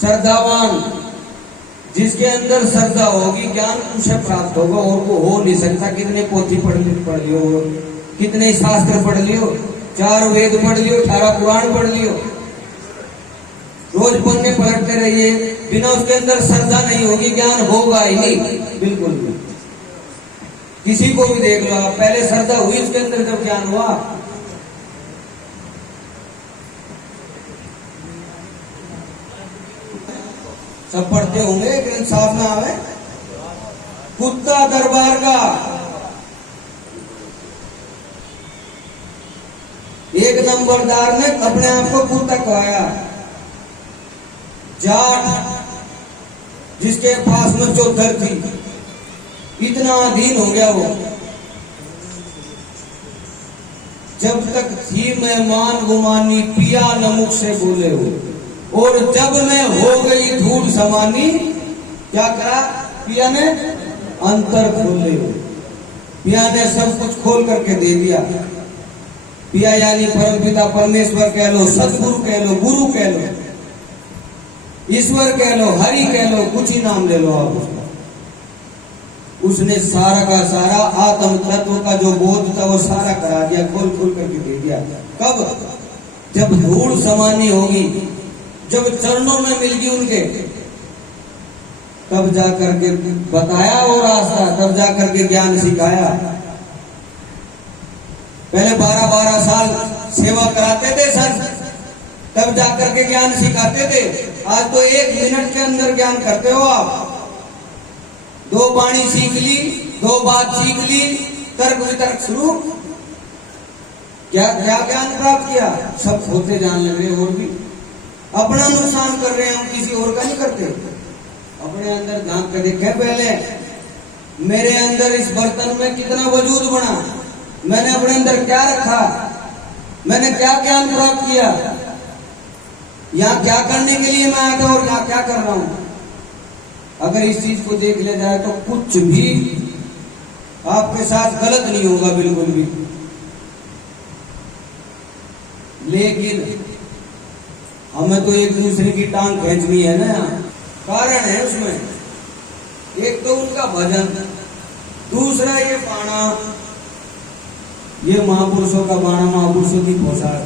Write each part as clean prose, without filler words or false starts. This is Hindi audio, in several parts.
श्रद्धावान, जिसके अंदर श्रद्धा होगी ज्ञान उसे प्राप्त होगा, और वो हो नहीं सकता। कितने पोथी पढ़ लियो, कितने शास्त्र पढ़ लियो, 4 वेद पढ़ लियो, 18 पुराण पढ़ लियो, रोज पढ़ने पलटते रहिए, बिना उसके अंदर श्रद्धा नहीं होगी, ज्ञान होगा ही नहीं, बिल्कुल भी। किसी को भी देख लो आप, पहले श्रद्धा हुई उसके अंदर जब ज्ञान हुआ। सब पढ़ते होंगे, ग्रंथ साहब में आवे, कुत्ता दरबार का एक नंबरदार ने अपने आप को कुत्ता कहवाया। जाट जिसके पास में चौधर थी, इतना अधीन हो गया वो। जब तक थी मेहमान गुमानी, पिया नमुक से बोले हो, और जब मैं हो गई धूल समानी, क्या करा पिया ने? अंतर खोले हो। पिया ने सब कुछ खोल करके दे दिया। पिया यानी परमपिता परमेश्वर कह लो, सतगुरु कह लो, गुरु कह लो, ईश्वर कह लो, हरि कह लो, कुछ ही नाम ले लो आप उसका। उसने सारा का सारा आत्म तत्व का जो बोध था वो सारा करा दिया, खोल खोल करके दे दिया। कब? जब धूल समानी होगी, जब चरणों में मिल गई उनके, तब जाकर के बताया वो रास्ता, तब जाकर के ज्ञान सिखाया। पहले 12-12 साल सेवा कराते थे सर, तब जाकर के ज्ञान सिखाते थे। आज तो 1 मिनट के अंदर ज्ञान करते हो आप। 2 वाणी सीख ली, 2 बात सीख ली, तर्क वितर्क शुरू। क्या क्या ज्ञान प्राप्त किया? सब होते जान लगे। और भी अपना नुकसान कर रहे हैं हम, किसी और का नहीं करते। अपने अंदर झांक कर देखे पहले, मेरे अंदर इस बर्तन में कितना वजूद बना, मैंने अपने अंदर क्या रखा, मैंने क्या ज्ञान प्राप्त किया, यहाँ क्या करने के लिए मैं आया था और यहाँ क्या कर रहा हूं। अगर इस चीज को देख लिया जाए तो कुछ भी आपके साथ गलत नहीं होगा, बिल्कुल भी। लेकिन हमें तो एक दूसरे की टांग खींचनी है ना। कारण है उसमें, एक तो उनका भजन, दूसरा ये बाणा, ये महापुरुषों का बाणा, महापुरुषों की पोशाक,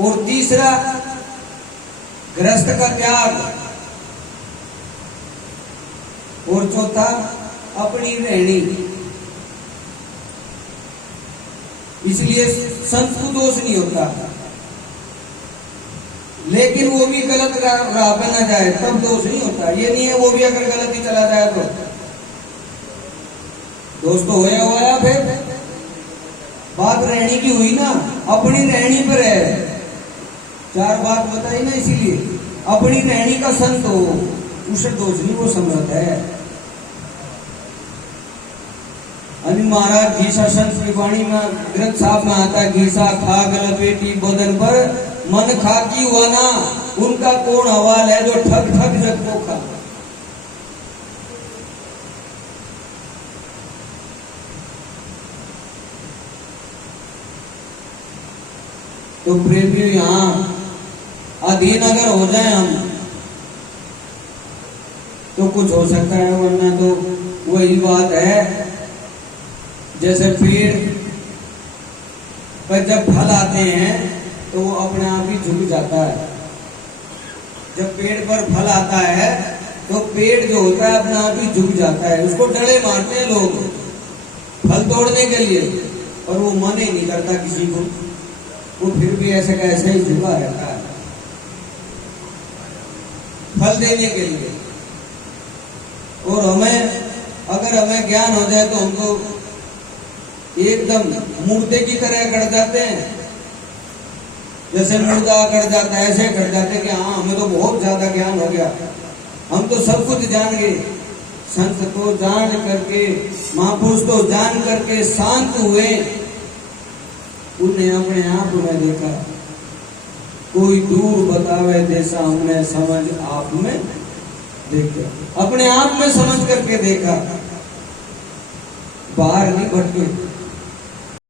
और तीसरा गृहस्थ का त्याग, और चौथा अपनी रहनी। इसलिए संत को दोष नहीं होता, लेकिन वो भी गलत राह पे ना जाए तब दोष नहीं होता। ये नहीं है वो भी अगर गलत ही चला जाए तो दोष तो होया फिर। बात रहनी की हुई ना, अपनी रहनी पर है। 4 बात बताई ना, इसीलिए अपनी रहनी का संत हो, उसे दोष नहीं, वो समर्थ है। अभी महाराज घीसा संत की वाणी में, ग्रंथ साहब में आता है, घीसा खा गल बेटी बदन पर, मन खा की हुआ ना, उनका कौन हवाल है जो ठग ठग जग को खा। तो प्रेमी यहाँ अधीन अगर हो जाए हम तो कुछ हो सकता है, वरना तो वही बात है जैसे पेड़ पर जब फल आते हैं तो वो अपने आप ही झुक जाता है। जब पेड़ पर फल आता है तो पेड़ जो होता है अपने आप ही झुक जाता है। उसको डले मारते हैं लोग फल तोड़ने के लिए, और वो मन ही नहीं करता किसी को, वो फिर भी ऐसे का ऐसे ही झुका रहता है फल देने के लिए। और अगर हमें ज्ञान हो जाए तो हमको एकदम मुर्दे की तरह कट जाते हैं, जैसे मुर्दा कट जाता है ऐसे कट जाते हैं कि हाँ हमें तो बहुत ज्यादा ज्ञान हो गया, हम तो सब कुछ जान गए। संत तो जान करके, महापुरुष तो जान करके शांत हुए, उन्हें अपने आप में देखा। कोई दूर बतावे जैसा हमने समझ आप में देखा, अपने आप में समझ करके देखा, बाहर नहीं भटके।